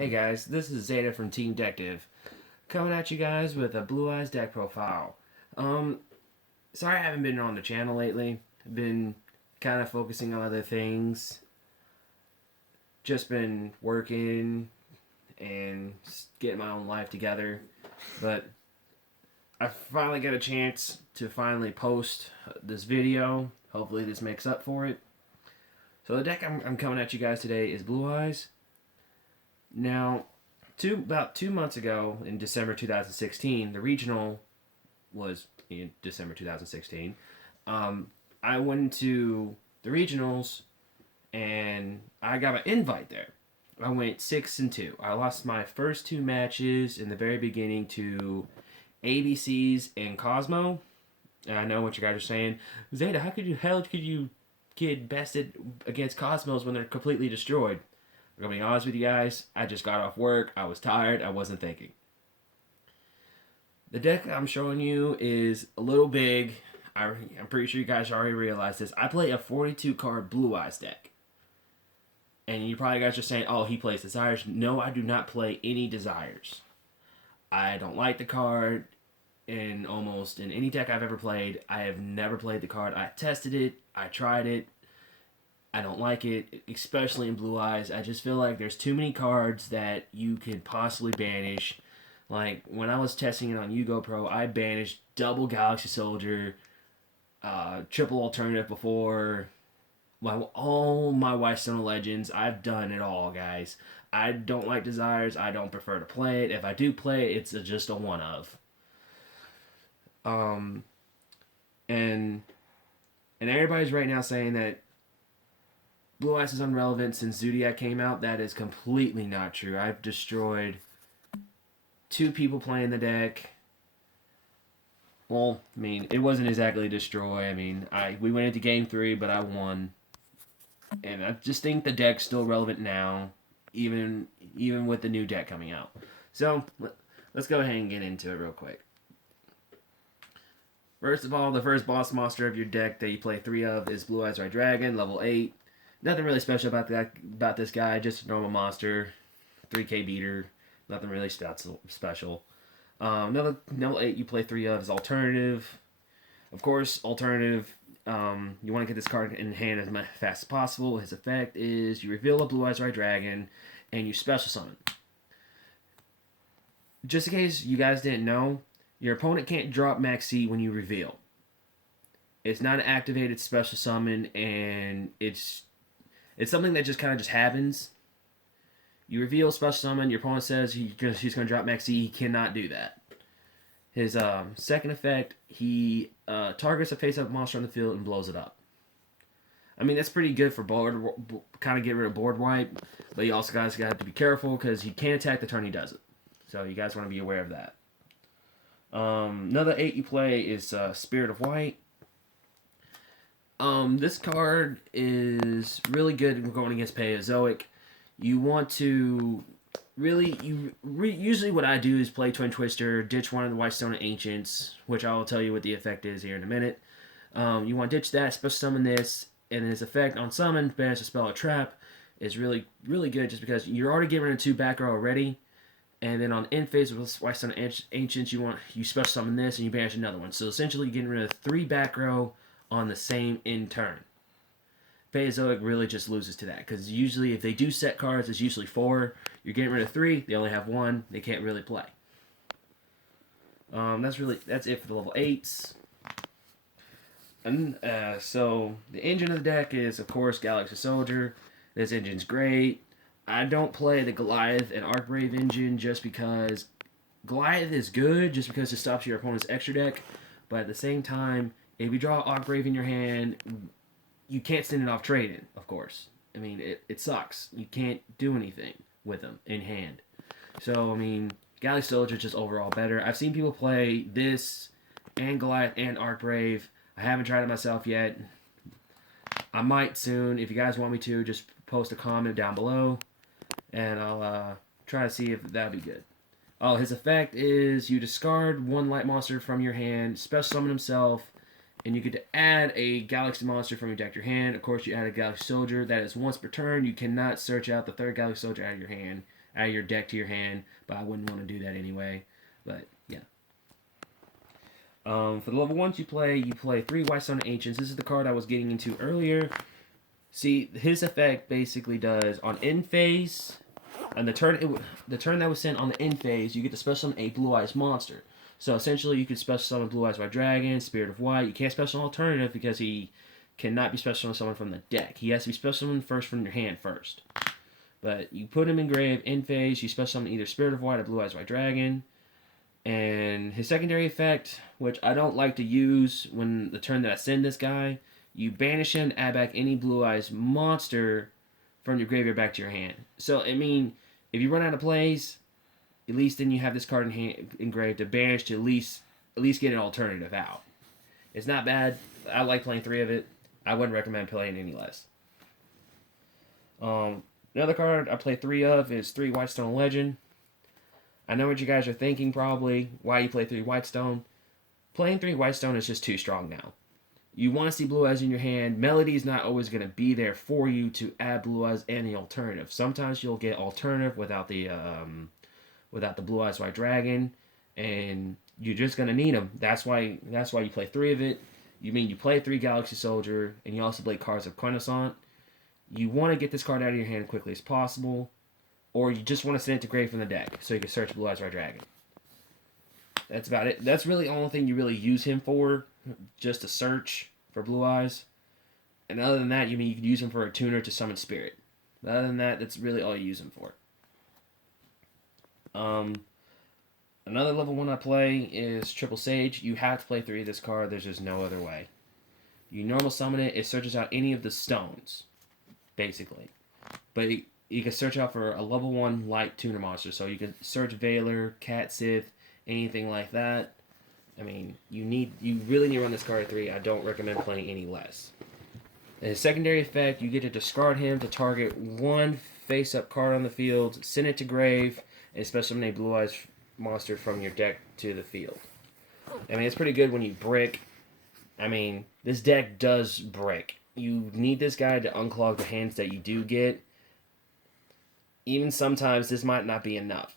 Hey guys, this is Zeta from Team Detective, coming at you guys with a Blue Eyes deck profile. Um, Sorry I haven't been on the channel lately. I've been kind of focusing on other things. Just been working and getting my own life together. But I finally got a chance to finally post this video. Hopefully this makes up for it. So the deck I'm coming at you guys today is Blue Eyes. Now, about 2 months ago, in December 2016, the regional was in December 2016. I went to the regionals and I got an invite there. I went 6-2. I lost my first two matches in the very beginning to ABCs and Cosmo. And I know what you guys are saying, Zeta, how could you get bested against Cosmos when they're completely destroyed? I'm gonna be honest with you guys. I just got off work. I was tired. I wasn't thinking. The deck I'm showing you is a little big. I'm pretty sure you guys already realized this. I play a 42 card Blue Eyes deck. And you probably guys are saying, oh, he plays Desires. No, I do not play any Desires. I don't like the card in any deck I've ever played. I have never played the card. I tested it. I tried it. I don't like it, especially in Blue Eyes. I just feel like there's too many cards that you could possibly banish. Like, when I was testing it on Yugo Pro, I banished double Galaxy Soldier, triple alternative before. All my Whitestone Legends, I've done it all, guys. I don't like Desires. I don't prefer to play it. If I do play it, it's just a one of. And everybody's right now saying that Blue Eyes is irrelevant since Zodiac came out. That is completely not true. I've destroyed 2 people playing the deck. Well, I mean, it wasn't exactly destroy. I mean, we went into game 3, but I won. And I just think the deck's still relevant now, even with the new deck coming out. So, let's go ahead and get into it real quick. First of all, the first boss monster of your deck that you play 3 of is Blue Eyes Red Dragon, level 8. Nothing really special about this guy, just a normal monster, 3k beater, nothing really special. Another level 8 you play 3 of is Alternative. Of course, Alternative, you want to get this card in hand as fast as possible. His effect is you reveal a Blue Eyes Red Dragon, and you special summon. Just in case you guys didn't know, your opponent can't drop Max C when you reveal. It's not an activated special summon, and it's something that just kind of just happens. You reveal special summon, your opponent says he's going to drop Max C. He cannot do that. His second effect, he targets a face-up monster on the field and blows it up. I mean, that's pretty good for kind of get rid of board wipe, but you also guys got to be careful because he can't attack the turn he does it. So you guys want to be aware of that. Another 8 you play is Spirit of White. This card is really good going against Paleozoic. You want to usually what I do is play Twin Twister, ditch one of the Whitestone Ancients, which I will tell you what the effect is here in a minute. You want to ditch that, special summon this, and his effect on summon, banish a spell or trap, is really, really good just because you're already getting rid of 2 back row already. And then on end phase with Whitestone Ancients, you special summon this and you banish another one. So essentially you're getting rid of 3 back row on the same in turn. Paleozoic really just loses to that because usually if they do set cards, it's usually 4. You're getting rid of 3. They only have 1. They can't really play. That's it for the level 8s. And so the engine of the deck is of course Galaxy Soldier. This engine's great. I don't play the Goliath and Archbrave engine just because Goliath is good just because it stops your opponent's extra deck, but at the same time, if you draw Archbrave in your hand, you can't send it off trade-in, of course. I mean, it sucks. You can't do anything with them in hand. So, I mean, Galaxy Soldier is just overall better. I've seen people play this and Goliath and Archbrave. I haven't tried it myself yet. I might soon. If you guys want me to, just post a comment down below, and I'll try to see if that'd be good. Oh, his effect is you discard 1 light monster from your hand, special summon himself, and you get to add a Galaxy monster from your deck to your hand. Of course, you add a Galaxy Soldier. That is once per turn. You cannot search out the 3rd Galaxy Soldier out of your hand. out of your deck to your hand, but I wouldn't want to do that anyway. But yeah. For the level 1s you play 3 Whitestone Ancients. This is the card I was getting into earlier. See, his effect basically does on end phase, and the turn that was sent on the end phase, you get to special summon a Blue Eyes monster. So essentially, you can special summon Blue Eyes White Dragon, Spirit of White. You can't special alternative because he cannot be special summoned from the deck. He has to be special summoned first from your hand first. But you put him in grave, end phase, you special summon either Spirit of White or Blue Eyes White Dragon. And his secondary effect, which I don't like to use when the turn that I send this guy, you banish him to add back any Blue Eyes monster from your graveyard back to your hand. So, I mean, if you run out of plays, at least then you have this card in hand, engraved to banish to at least get an alternative out. It's not bad. I like playing 3 of it. I wouldn't recommend playing any less. Another card I play 3 of is 3 Whitestone Legend. I know what you guys are thinking probably. Why you play 3 Whitestone? Playing 3 Whitestone is just too strong now. You want to see Blue Eyes in your hand. Melody is not always going to be there for you to add Blue Eyes and the alternative. Sometimes you'll get alternative without the Blue Eyes White Dragon, and you're just going to need them. That's why you play 3 of it. You play 3 Galaxy Soldier, and you also play cards of Quintessant. You want to get this card out of your hand as quickly as possible, or you just want to send it to grave from the deck so you can search Blue Eyes White Dragon. That's about it. That's really the only thing you really use him for, just to search for Blue Eyes. And other than that, you can use him for a tuner to summon Spirit. But other than that, that's really all you use him for. Another level 1 I play is Triple Sage. You have to play 3 of this card. There's just no other way. You normal summon it. It searches out any of the stones, basically. But you can search out for a level 1 light tuner monster. So you can search Veiler, Cat Sith, anything like that. I mean, you really need to run this card at 3. I don't recommend playing any less. As a secondary effect, you get to discard him to target 1 face-up card on the field, send it to grave, and special summon a Blue Eyes monster from your deck to the field. I mean, it's pretty good when you brick. I mean, this deck does brick. You need this guy to unclog the hands that you do get. Even sometimes this might not be enough.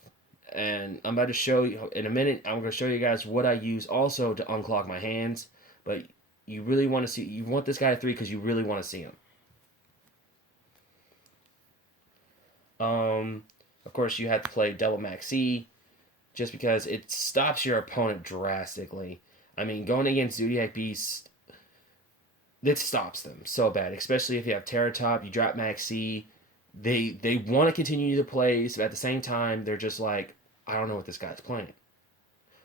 And I'm about to show you, in a minute, I'm going to show you guys what I use also to unclog my hands. But you really want to see, you want this guy at 3 because you really want to see him. Of course, you have to play Double Max C, just because it stops your opponent drastically. I mean, going against Zodiac Beast, it stops them so bad. Especially if you have Terra Top, you drop Max C. They want to continue the plays, but at the same time, they're just like, I don't know what this guy's playing.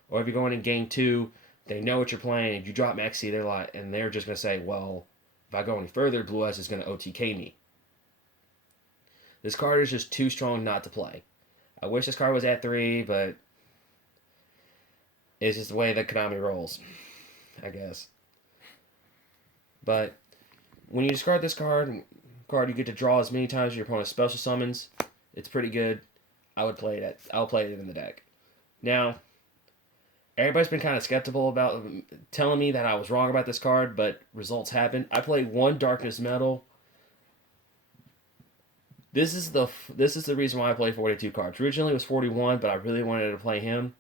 Or if you're going in game 2, they know what you're playing. If you drop Max C, they're just going to say, well, if I go any further, Blue Eyes is going to OTK me. This card is just too strong not to play. I wish this card was at 3, but it's just the way that Konami rolls, I guess. But when you discard this card, you get to draw as many times as your opponent's special summons. It's pretty good. I'll play it in the deck. Now, everybody's been kind of skeptical about telling me that I was wrong about this card, but results happen. I played 1 Darkness Metal. This is the reason why I played 42 cards. Originally it was 41, but I really wanted to play him.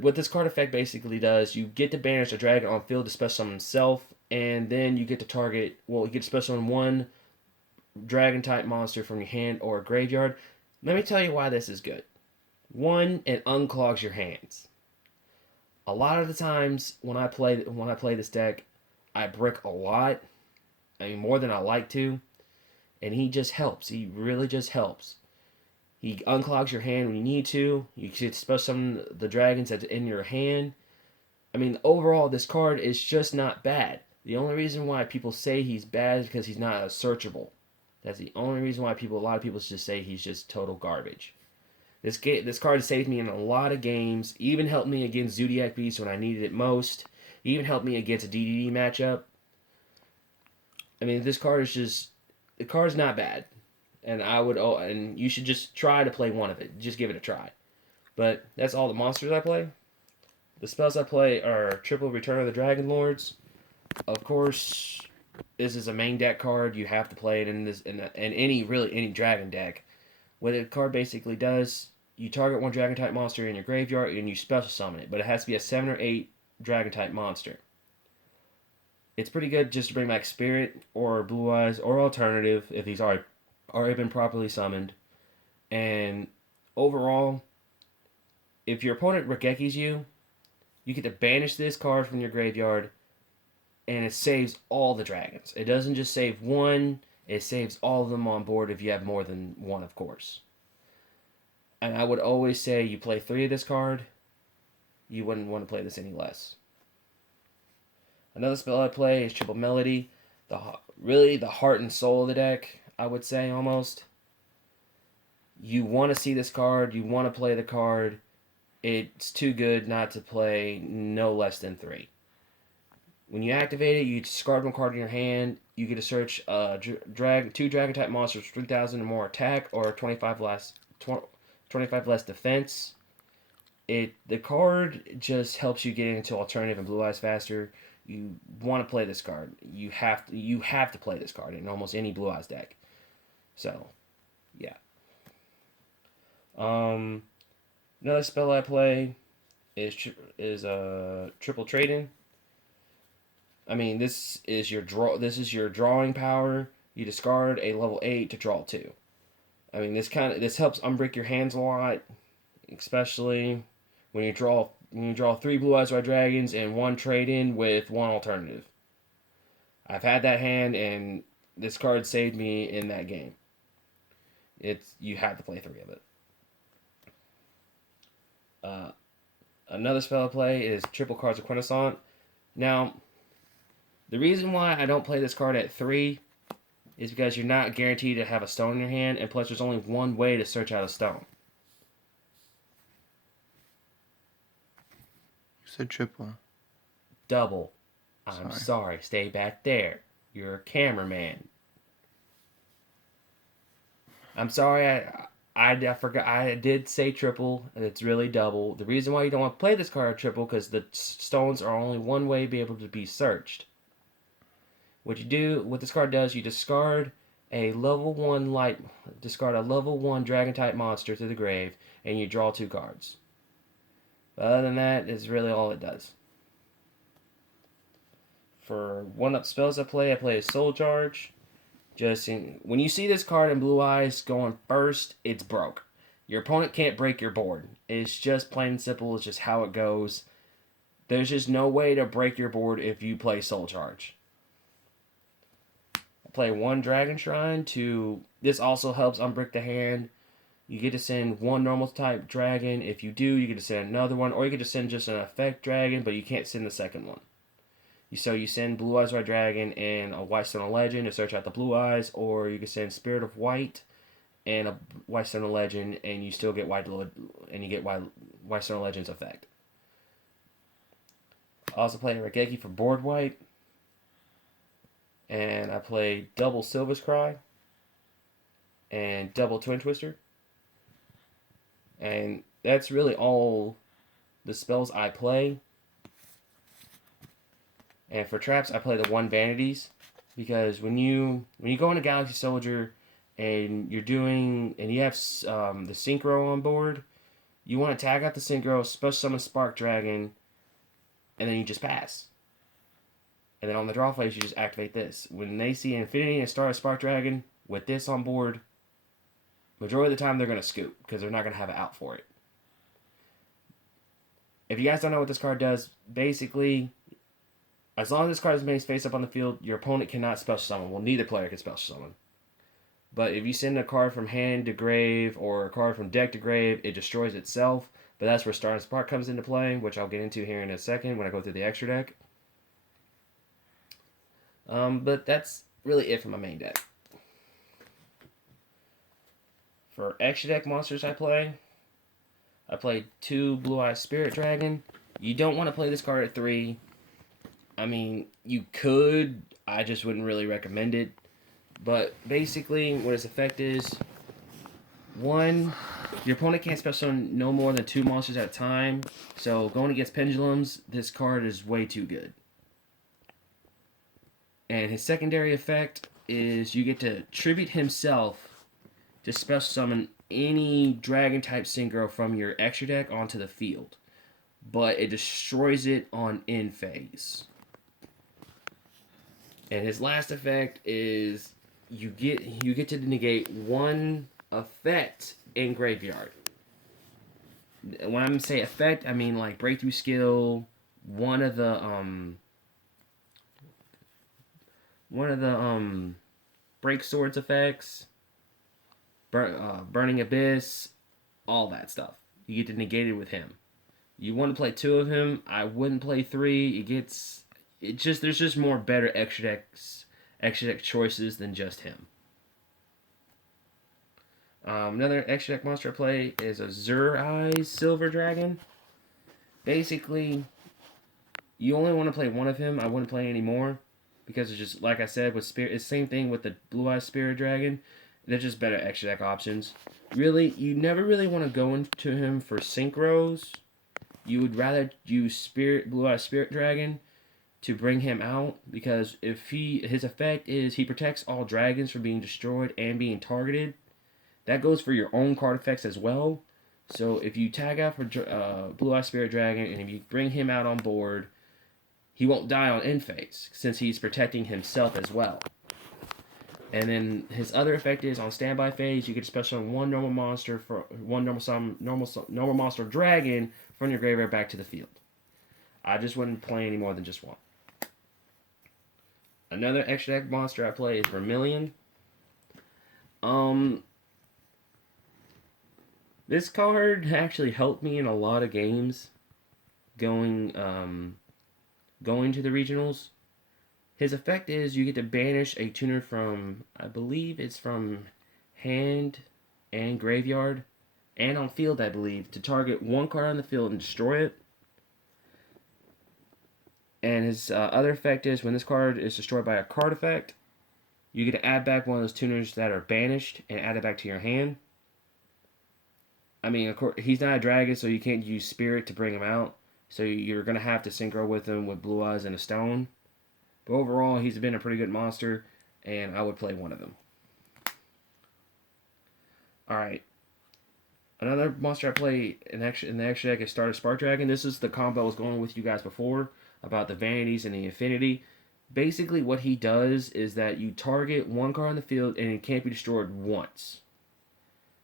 What this card effect basically does, you get to banish a dragon on field to special summon himself, and then you get to target, you get to special summon 1 dragon type monster from your hand or graveyard. Let me tell you why this is good. 1, it unclogs your hands. A lot of the times when I play this deck, I brick a lot. I mean, more than I like to. And he just helps. He really just helps. He unclogs your hand when you need to. You can special summon the dragons that's in your hand. I mean, overall, this card is just not bad. The only reason why people say he's bad is because he's not searchable. That's the only reason why a lot of people just say he's just total garbage. This card saved me in a lot of games. Even helped me against Zodiac Beast when I needed it most. Even helped me against a DDD matchup. I mean, this card is just... The card's not bad. And you should just try to play 1 of it. Just give it a try. But that's all the monsters I play. The spells I play are triple Return of the Dragon Lords. Of course, this is a main deck card. You have to play it in any dragon deck. What the card basically does, you target one dragon type monster in your graveyard and you special summon it, but it has to be a 7 or 8 dragon type monster. It's pretty good just to bring back Spirit or Blue Eyes or Alternative if he's already been properly summoned. And overall, if your opponent Regekis you, you get to banish this card from your graveyard, and it saves all the dragons. It doesn't just save one, it saves all of them on board if you have more than one, of course. And I would always say you play 3 of this card, you wouldn't want to play this any less. Another spell I play is Triple Melody. Really the heart and soul of the deck, I would say, almost. You want to see this card, you want to play the card. It's too good not to play no less than 3. When you activate it, you discard one card in your hand. You get to search 2 dragon type monsters, 3,000 or more attack, or 25 less defense. The card just helps you get into alternative and blue eyes faster. You want to play this card. You have to play this card in almost any blue eyes deck. So, yeah. Another spell I play is triple trading. I mean, this is your drawing power. You discard a level 8 to draw 2. I mean, this helps unbrick your hands a lot, especially when you draw 3 Blue Eyes White Dragons and 1 trade-in with 1 alternative. I've had that hand, and this card saved me in that game. You have to play 3 of it. Another spell I play is Triple Cards of Quintessence. Now, the reason why I don't play this card at 3 is because you're not guaranteed to have a stone in your hand, and plus there's only one way to search out a stone. You said triple. Double. I'm sorry. Stay back there. You're a cameraman. I'm sorry, I forgot. I did say triple, and it's really double. The reason why you don't want to play this card triple because the stones are only one way to be able to be searched. What this card does, you discard a level 1 dragon type monster to the grave, and you draw 2 cards. But other than that, is really all it does. For 1-up spells I play a Soul Charge. When you see this card in Blue Eyes going first, it's broke. Your opponent can't break your board. It's just plain and simple. It's just how it goes. There's just no way to break your board if you play Soul Charge. I play 1 Dragon Shrine this also helps unbrick the hand. You get to send 1 normal type dragon. If you do, you get to send another one, or you get to send just an effect dragon, but you can't send the second one. So you send Blue Eyes White Dragon and a White Stone Legend to search out the Blue Eyes, or you can send Spirit of White and a White Stone Legend, and you still get White Stone Legend's effect. I also play Regeki for board white, and I play double Silver's Cry and double Twin Twister, and that's really all the spells I play. And for traps, I play the 1 Vanities, because when you go into Galaxy Soldier and you have the Synchro on board, you want to tag out the Synchro, special summon Spark Dragon, and then you just pass. And then on the draw phase, you just activate this. When they see Infinity and Star Spark Dragon with this on board, majority of the time they're going to scoop, because they're not going to have it out for it. If you guys don't know what this card does, basically, as long as this card remains face up on the field, your opponent cannot special summon. Well, neither player can special summon. But if you send a card from hand to grave or a card from deck to grave, it destroys itself. But that's where Star and Spark comes into play, which I'll get into here in a second when I go through the extra deck. But that's really it for my main deck. For extra deck monsters I play 2 Blue Eyes Spirit Dragon. You don't want to play this card at 3. I mean, you could. I just wouldn't really recommend it. But basically, what its effect is, 1, your opponent can't special summon no more than 2 monsters at a time. So going against Pendulums, this card is way too good. And his secondary effect is you get to tribute himself to special summon any dragon type synchro from your extra deck onto the field, but it destroys it on end phase. And his last effect is you get to negate one effect in graveyard. When I say effect, I mean like breakthrough skill, one of the break swords effects, burning abyss, all that stuff. You get to negate it with him. You want to play 2 of him. I wouldn't play 3. There's just more better extra deck choices than just him. Another extra deck monster I play is a Eyes Silver Dragon. Basically, you only want to play 1 of him. I wouldn't play any more because it's just, like I said, with Spirit, it's the same thing with the Blue Eyes Spirit Dragon. They're just better extra deck options. Really, you never really want to go into him for synchros. You would rather use Blue Eyes Spirit Dragon to bring him out, because if his effect is he protects all dragons from being destroyed and being targeted. That goes for your own card effects as well. So if you tag out for Blue Eye Spirit Dragon, and if you bring him out on board, he won't die on end phase, since he's protecting himself as well. And then his other effect is on standby phase, you get special on one normal monster for one normal monster dragon from your graveyard back to the field. I just wouldn't play any more than just 1. Another extra deck monster I play is Vermilion. This card actually helped me in a lot of games going to the regionals. His effect is you get to banish a tuner from, I believe it's from hand and graveyard, and on field, I believe, to target 1 card on the field and destroy it. And his other effect is when this card is destroyed by a card effect, you get to add back one of those tuners that are banished and add it back to your hand. I mean, of course, he's not a dragon, so you can't use Spirit to bring him out. So you're going to have to synchro with him with Blue Eyes and a Stone. But overall, he's been a pretty good monster, and I would play 1 of them. Alright. Another monster I play in the extra deck is Starter Spark Dragon. This is the combo I was going with you guys before about the Vanities and the Infinity. Basically, what he does is that you target 1 card on the field, and it can't be destroyed once.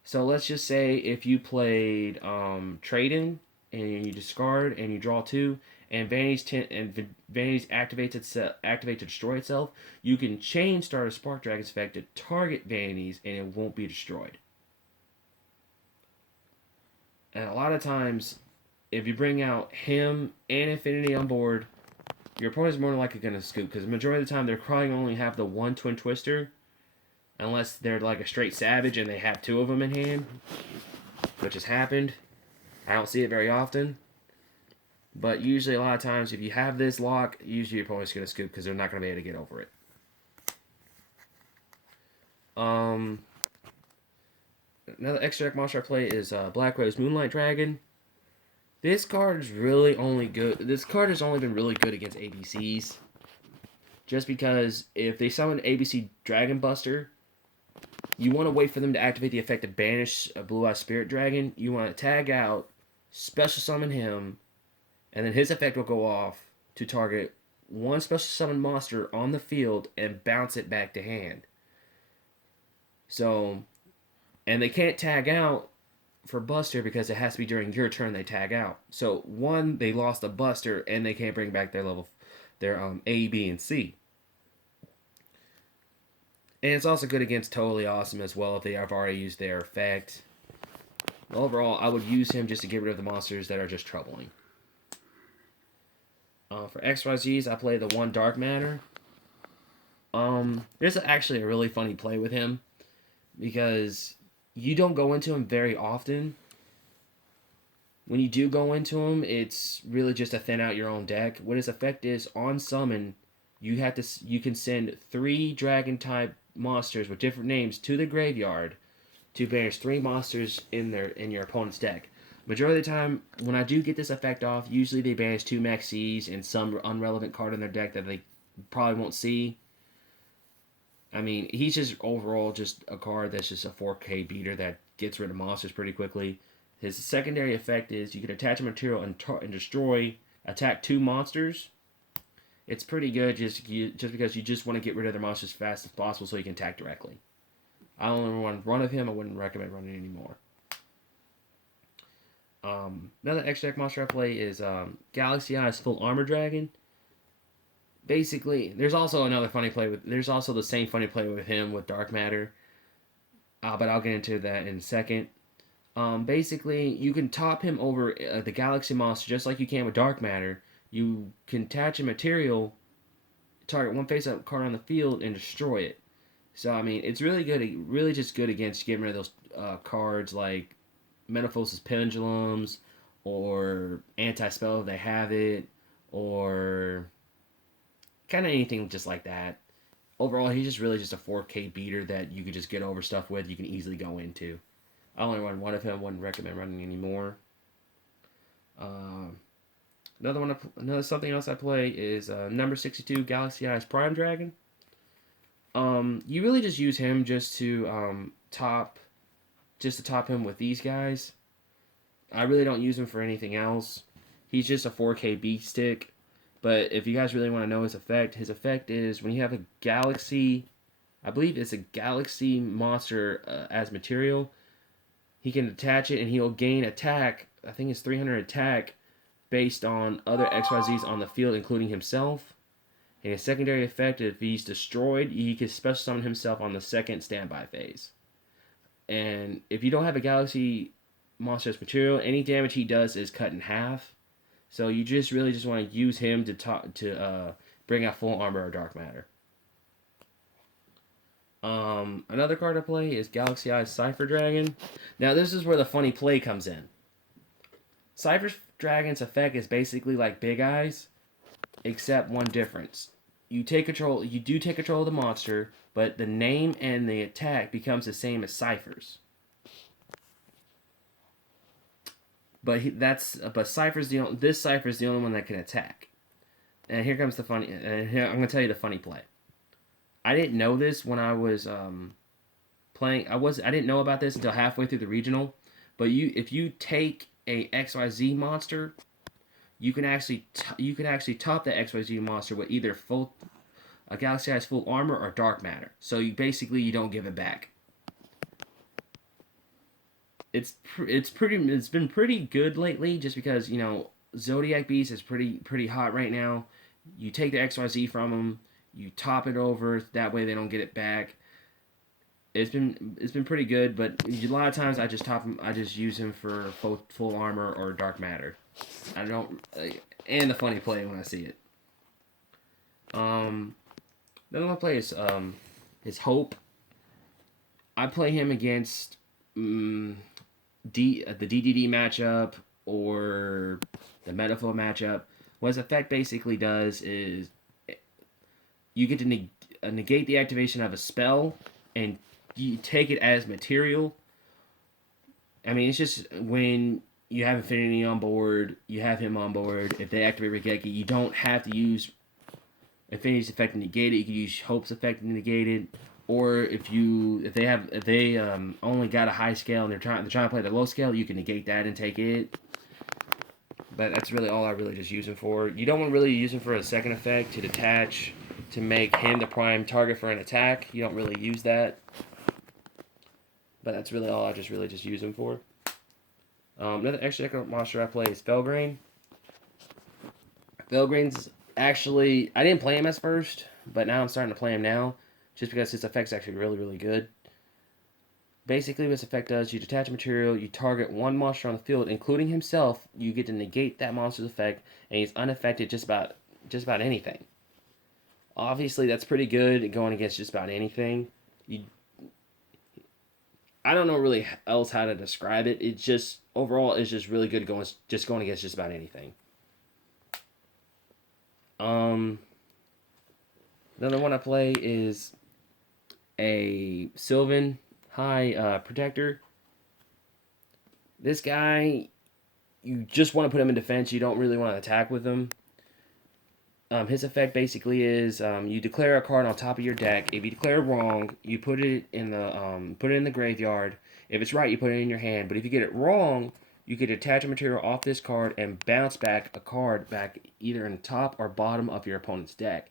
So let's just say if you played Trade-In, and you discard, and you draw 2, and Vanities activates to destroy itself, you can change Starter Spark Dragon's effect to target Vanities, and it won't be destroyed. And a lot of times, if you bring out him and Infinity on board, your opponent's more than likely going to scoop, because the majority of the time they're probably only have the 1 Twin Twister, unless they're like a straight Savage and they have 2 of them in hand, which has happened. I don't see it very often. But usually a lot of times if you have this lock, usually your opponent's going to scoop because they're not going to be able to get over it. Another extra deck monster I play is Black Rose Moonlight Dragon. This card is really only good. This card has only been really good against ABCs. Just because if they summon ABC Dragon Buster, you want to wait for them to activate the effect to banish a Blue Eye Spirit Dragon. You want to tag out, special summon him, and then his effect will go off to target 1 special summon monster on the field and bounce it back to hand. So, and they can't tag out for Buster because it has to be during your turn they tag out. So, 1, they lost a Buster and they can't bring back their A, B, and C. And it's also good against Totally Awesome as well if they have already used their effect. Overall, I would use him just to get rid of the monsters that are just troubling. For XYZs, I play the 1 Dark Matter. There's actually a really funny play with him, because you don't go into him very often. When you do go into him, it's really just to thin out your own deck. What his effect is, on summon, you can send 3 dragon type monsters with different names to the graveyard to banish 3 monsters in your opponent's deck. Majority of the time, when I do get this effect off, usually they banish 2 Maxis and some unrelevant card in their deck that they probably won't see. I mean, he's just overall just a card that's just a 4K beater that gets rid of monsters pretty quickly. His secondary effect is you can attach a material and destroy, attack 2 monsters. It's pretty good just because you just want to get rid of their monsters as fast as possible so you can attack directly. I only run one of him. I wouldn't recommend running anymore. Another extra deck monster I play is Galaxy Eyes Full Armor Dragon. Basically, there's also another funny play with. There's also the same funny play with him with Dark Matter. But I'll get into that in a second. Basically, you can top him over the Galaxy monster just like you can with Dark Matter. You can attach a material, target one face-up card on the field, and destroy it. So, I mean, it's really good, really just good against getting rid of those cards like Metaphosis Pendulums, or Anti-Spell if they have it, or kind of anything just like that. Overall, he's just really just a 4K beater that you could just get over stuff with, you can easily go into. I only run one of him, wouldn't recommend running any more. Another something else I play is number 62 Galaxy Eyes Prime Dragon. You really just use him just to top him with these guys. I really don't use him for anything else. He's just a 4K beat stick. But if you guys really want to know his effect is when you have a Galaxy, I believe it's a Galaxy monster as material, he can attach it and he'll gain attack. I think it's 300 attack based on other XYZs on the field, including himself. And his secondary effect, if he's destroyed, he can special summon himself on the second standby phase. And if you don't have a Galaxy monster's material, any damage he does is cut in half. So you just really just want to use him to bring out full armor or Dark Matter. Another card I play is Galaxy Eyes Cypher Dragon. Now this is where the funny play comes in. Cypher Dragon's effect is basically like Big Eyes, except one difference. You do take control of the monster, but the name and the attack becomes the same as Cypher's. But Cypher's this Cypher's the only one that can attack. And here comes the funny. And here I'm gonna tell you the funny play. I didn't know this when I was playing. I didn't know about this until halfway through the regional. But if you take a XYZ monster, you can actually top the XYZ monster with either a Galaxy Eyes Full Armor or Dark Matter. So you don't give it back. It's been pretty good lately, just because Zodiac Beast is pretty hot right now. You take the XYZ from them, you top it over, that way they don't get it back. It's been pretty good, but a lot of times I just use him for full armor or Dark Matter. I don't, and the funny play when I see it. Then I'm gonna play is Hope. I play him against the DDD matchup or the Metaphor matchup. What his effect basically does is you get to negate the activation of a spell, and you take it as material. I mean, it's just when you have Infinity on board, you have him on board. If they activate Regeki, you don't have to use Infinity's effect to negate it. You can use Hope's effect to negate it. Or if they only got a high scale and they're trying to play the low scale, you can negate that and take it. But that's really all I really just use him for. You don't want to really use him for a second effect to detach to make him the prime target for an attack. You don't really use that. But that's really all I just use him for. Another extra deck monster I play is Felgrain. Felgrain's actually, I didn't play him as first, but now I'm starting to play him now, just because his effect's actually really good. Basically, what his effect does, you detach a material, you target one monster on the field, including himself, you get to negate that monster's effect, and he's unaffected just about anything. Obviously, that's pretty good going against just about anything. I don't know really else how to describe it. It just, overall, is just really good going against just about anything. Another one I play is a Sylvan High Protector. This guy, you just want to put him in defense. You don't really want to attack with him. His effect basically is you declare a card on top of your deck. If you declare wrong, you put it in the graveyard, If it's right, you put it in your hand. But if you get it wrong, you could attach a material off this card and bounce back a card back either in the top or bottom of your opponent's deck.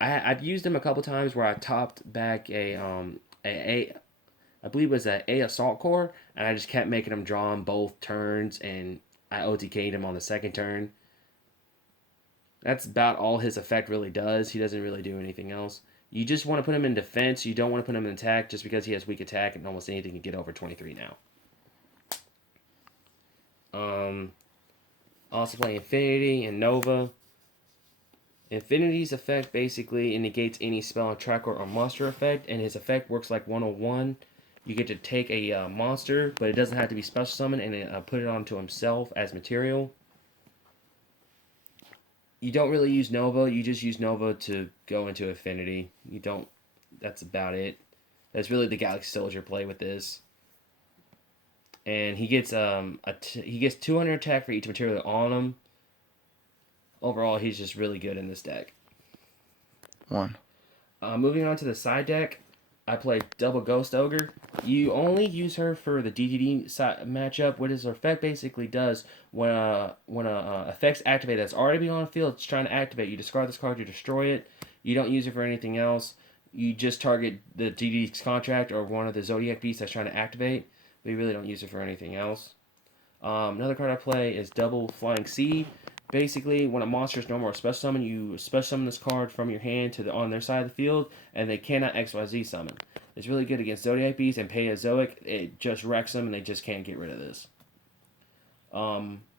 I've used them a couple times where I topped back a I believe it was a assault core, and I just kept making them draw on both turns, and I OTK'd him on the second turn. That's about all his effect really does. He doesn't really do anything else. You just want to put him in defense. You don't want to put him in attack just because he has weak attack and almost anything can get over 23 now. Also play Infinity and Nova. Infinity's effect basically negates any spell, tracker, or monster effect, and his effect works like 101. You get to take a monster, but it doesn't have to be special summoned, and put it onto himself as material. You don't really use Nova. You just use Nova to go into Affinity. You don't. That's about it. That's really the Galaxy Soldier play with this. And he gets he gets 200 attack for each material on him. Overall, he's just really good in this deck. Moving on to the side deck, I play Double Ghost Ogre. You only use her for the DTD matchup. What his effect basically does when a effect's activated that's already on the field, it's trying to activate. You discard this card, you destroy it. You don't use it for anything else. You just target the DTD's contract or one of the Zodiac beasts that's trying to activate. But you really don't use it for anything else. Another card I play is Double Flying Seed. Basically, when a monster is normal or special summon, you special summon this card from your hand to on their side of the field, and they cannot XYZ summon. It's really good against Zodiac Beast and Paleozoic. It just wrecks them, and they just can't get rid of this.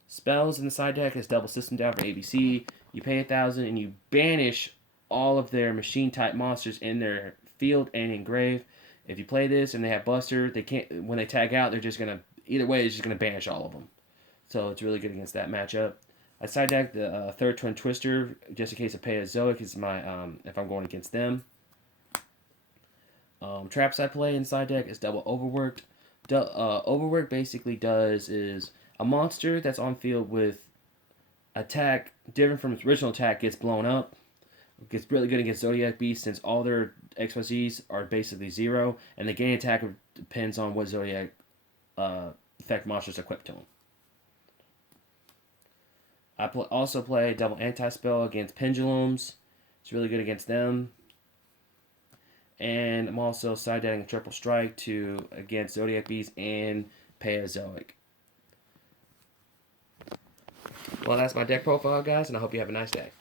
Spells in the side deck is Double System Down for ABC. You pay 1,000, and you banish all of their machine-type monsters in their field and in grave. If you play this and they have Buster, they can't. When they tag out, they're just gonna either way. It's just gonna banish all of them. So it's really good against that matchup. I side deck the Third Twin Twister just in case of Paleozoic is my if I'm going against them. Traps I play in side deck is Double Overworked. Overworked basically does is a monster that's on field with attack different from its original attack gets blown up. It gets really good against Zodiac Beast since all their XYZs are basically 0, and the gain attack depends on what Zodiac effect monsters equipped to them. I also play Double Anti-Spell against Pendulums. It's really good against them. And I'm also side-decking Triple Strike against Zodiac Beast and Paleozoic. Well, that's my deck profile, guys, and I hope you have a nice day.